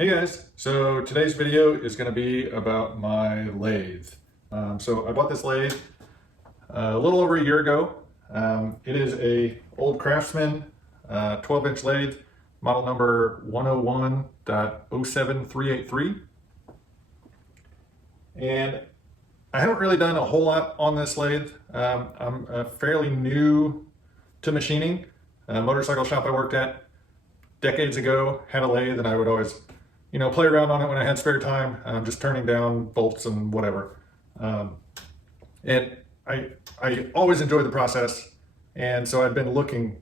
Hey guys, so today's video is going to be about my lathe. So I bought this lathe a little over a year ago. It is a old Craftsman 12-inch lathe, model number 101.07383. And I haven't really done a whole lot on this lathe. I'm fairly new to machining. A motorcycle shop I worked at decades ago had a lathe, and I would always play around on it when I had spare time, just turning down bolts and whatever. And I always enjoyed the process. And so I've been looking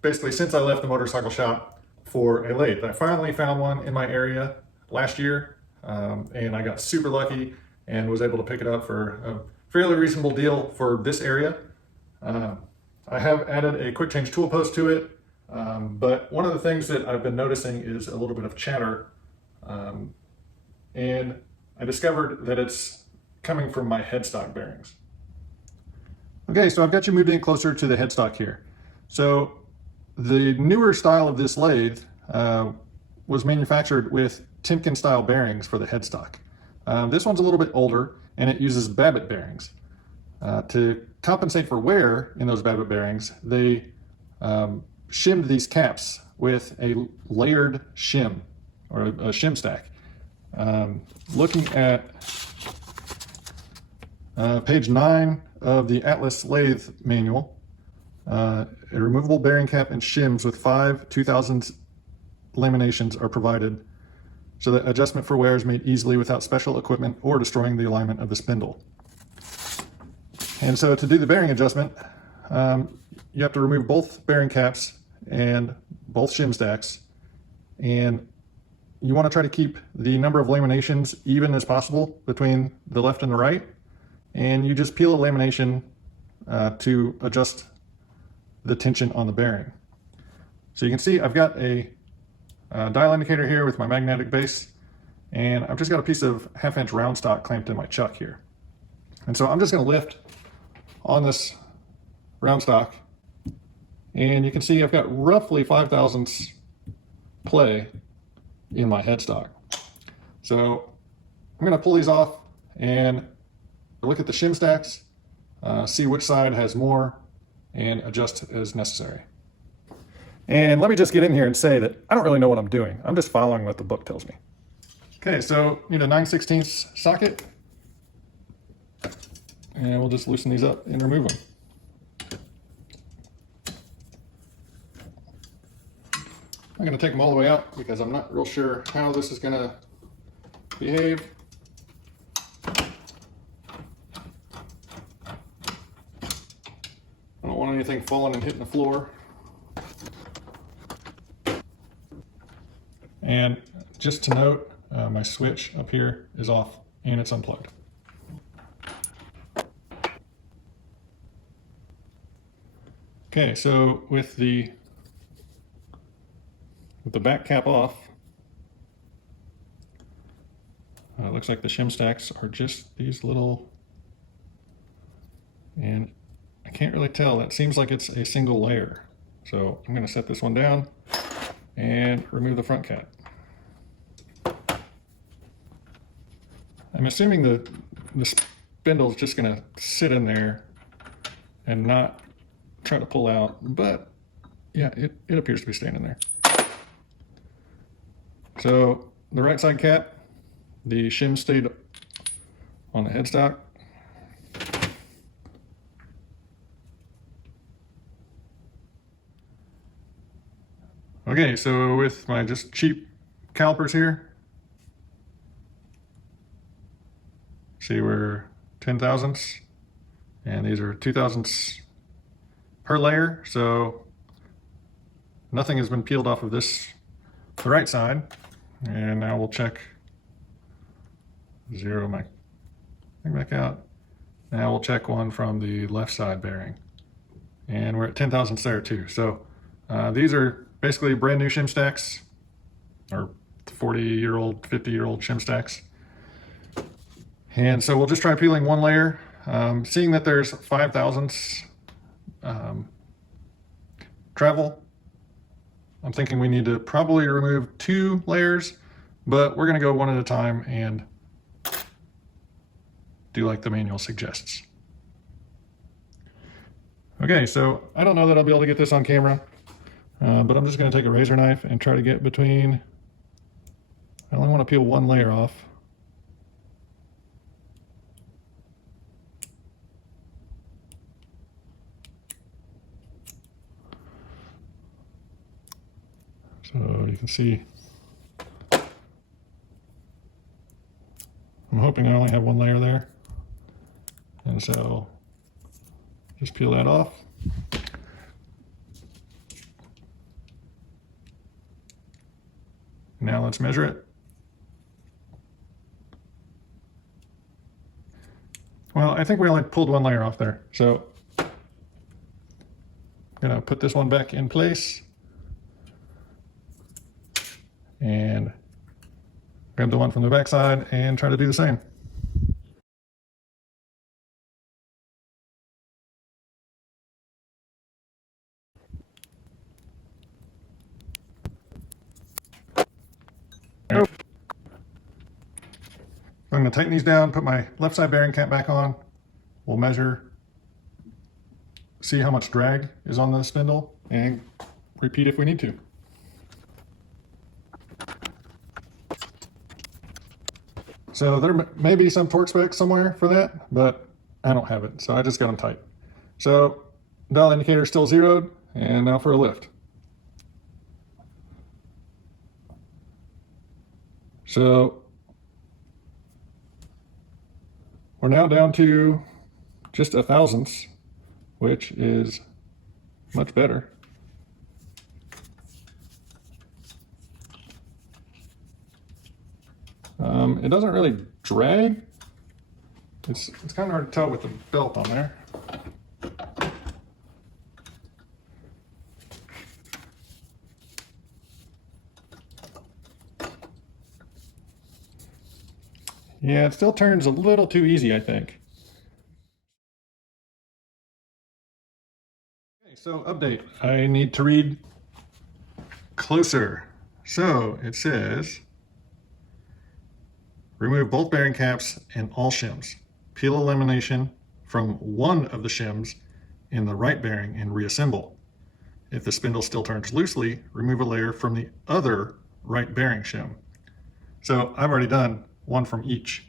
basically since I left the motorcycle shop for a lathe. I finally found one in my area last year, and I got super lucky and was able to pick it up for a fairly reasonable deal for this area. I have added a quick change tool post to it, but one of the things that I've been noticing is a little bit of chatter. And I discovered that it's coming from my headstock bearings. Okay, so I've got you moved in closer to the headstock here. So the newer style of this lathe was manufactured with Timken style bearings for the headstock. This one's a little bit older and it uses Babbitt bearings. To compensate for wear in those Babbitt bearings, they shimmed these caps with a layered shim, or a shim stack. Looking at page 9 of the Atlas lathe manual, a removable bearing cap and shims with 5 2000s laminations are provided so that adjustment for wear is made easily without special equipment or destroying the alignment of the spindle. And so to do the bearing adjustment, you have to remove both bearing caps and both shim stacks, and you want to try to keep the number of laminations even as possible between the left and the right, and you just peel a lamination to adjust the tension on the bearing. So you can see I've got a dial indicator here with my magnetic base, and I've just got a piece of 1/2-inch round stock clamped in my chuck here. And so I'm just going to lift on this round stock, and you can see I've got roughly 5 thousandths play in my headstock. So I'm going to pull these off and look at the shim stacks, see which side has more, and adjust as necessary. And let me just get in here and say that I don't really know what I'm doing. I'm just following what the book tells me. Okay, so need a 9/16 socket, and we'll just loosen these up and remove them. I'm going to take them all the way out because I'm not real sure how this is going to behave. I don't want anything falling and hitting the floor. And just to note, my switch up here is off and it's unplugged. Okay, so with the back cap off, it looks like the shim stacks are just these little, and I can't really tell. That seems like it's a single layer. So I'm going to set this one down and remove the front cap. I'm assuming the spindle is just going to sit in there and not try to pull out, but yeah, it appears to be staying in there. So the right side cap, the shim stayed on the headstock. Okay, so with my just cheap calipers here, see we're 10 thousandths, and these are 2 thousandths per layer, so nothing has been peeled off of the right side. And now we'll check, zero my thing back out. Now we'll check one from the left side bearing, and we're at 10 thousandths there too. So these are basically brand new shim stacks, or 40-year-old, 50-year-old shim stacks. And so we'll just try peeling one layer. Seeing that there's 5 thousandths travel, I'm thinking we need to probably remove 2 layers but we're going to go one at a time and do like the manual suggests. Okay, so I don't know that I'll be able to get this on camera, but I'm just going to take a razor knife and try to get between, I only want to peel one layer off. So you can see, I'm hoping I only have one layer there. And so just peel that off. Now let's measure it. Well, I think we only pulled one layer off there. So I'm gonna put this one back in place and grab the one from the back side and try to do the same. I'm going to tighten these down, put my left side bearing cap back on. We'll measure, see how much drag is on the spindle, and repeat if we need to. So there may be some torque spec somewhere for that, but I don't have it, so I just got them tight. So dial indicator still zeroed, and now for a lift. So we're now down to just a thousandths, which is much better. It doesn't really drag. It's kind of hard to tell with the belt on there. Yeah, it still turns a little too easy, I think. Okay, so update. I need to read closer. So it says, remove both bearing caps and all shims. Peel elimination from one of the shims in the right bearing and reassemble. If the spindle still turns loosely, remove a layer from the other right bearing shim. So I've already done one from each,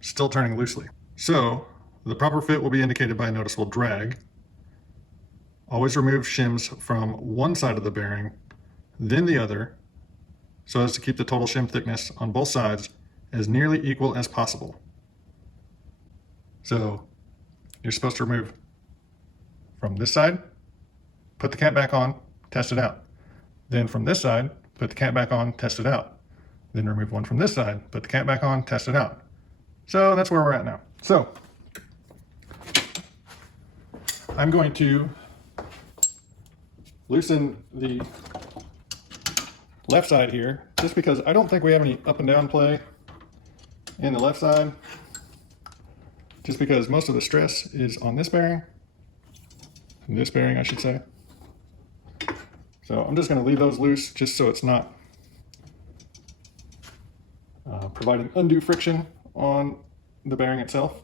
still turning loosely. So the proper fit will be indicated by a noticeable drag. Always remove shims from one side of the bearing, then the other, so as to keep the total shim thickness on both sides as nearly equal as possible. So you're supposed to remove from this side, put the cap back on, test it out. Then from this side, put the cap back on, test it out. Then remove one from this side, put the cap back on, test it out. So that's where we're at now. So I'm going to loosen the left side here, just because I don't think we have any up and down play in the left side, just because most of the stress is on this bearing, I should say. So I'm just going to leave those loose just so it's not providing undue friction on the bearing itself.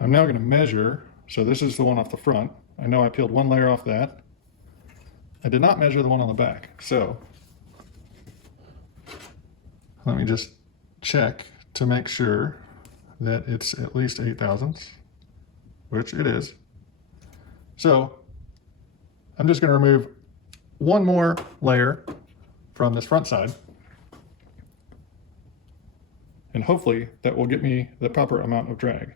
I'm now going to measure. So this is the one off the front. I know I peeled one layer off that. I did not measure the one on the back. So let me just check to make sure that it's at least 8 thousandths, which it is. So I'm just going to remove one more layer from this front side, and hopefully that will get me the proper amount of drag.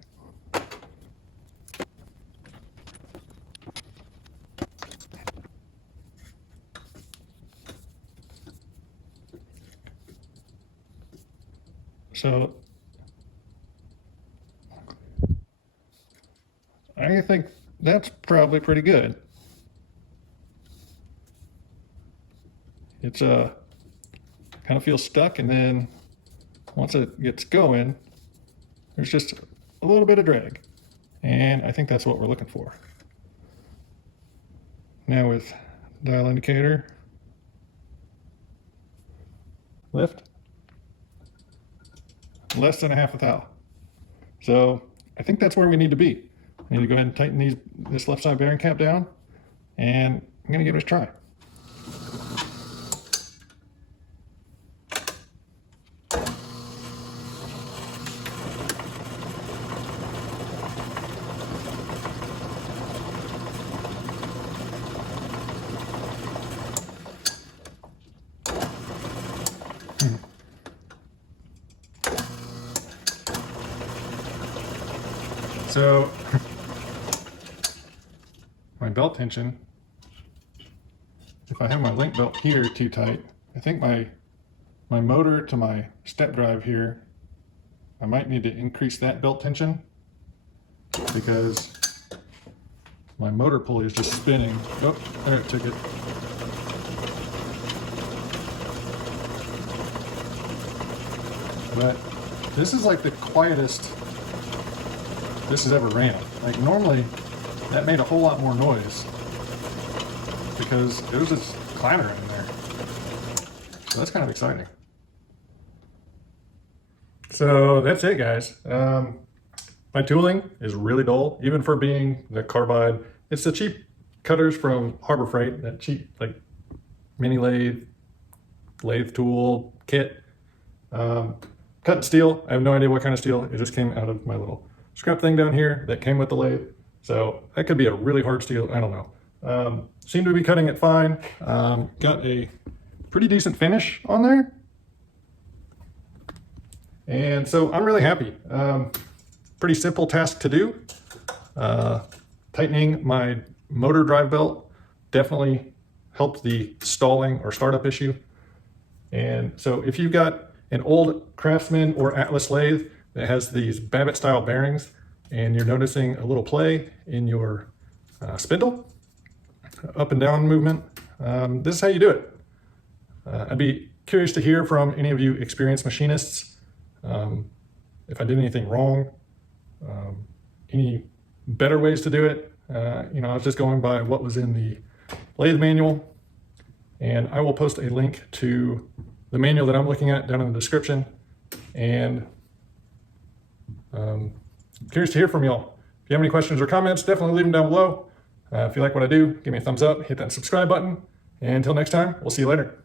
So I think that's probably pretty good. It's kind of feels stuck, and then once it gets going, there's just a little bit of drag. And I think that's what we're looking for. Now with dial indicator, lift, less than a half a thou. So I think that's where we need to be. I need to go ahead and tighten this left side bearing cap down, and I'm going to give it a try. So my belt tension, if I have my link belt here too tight, I think my motor to my step drive here, I might need to increase that belt tension because my motor pulley is just spinning. Oh, there it took it. But this is like the quietest this has ever ran. Like normally that made a whole lot more noise because it was just clattering in there. So that's kind of exciting. So that's it, guys. My tooling is really dull, even for being the carbide. It's the cheap cutters from Harbor Freight, that cheap like mini lathe tool kit. Cut steel, I have no idea what kind of steel. It just came out of my little scrap thing down here that came with the lathe. So that could be a really hard steel, I don't know. Seem to be cutting it fine. Got a pretty decent finish on there. And so I'm really happy. Pretty simple task to do. Tightening my motor drive belt definitely helped the stalling or startup issue. And so if you've got an old Craftsman or Atlas lathe that has these Babbitt style bearings and you're noticing a little play in your spindle, up and down movement, this is how you do it. I'd be curious to hear from any of you experienced machinists if I did anything wrong, any better ways to do it. You know, I was just going by what was in the lathe manual, and I will post a link to the manual that I'm looking at down in the description. And curious to hear from y'all. If you have any questions or comments, definitely leave them down below. If you like what I do, give me a thumbs up, hit that subscribe button, and until next time, we'll see you later.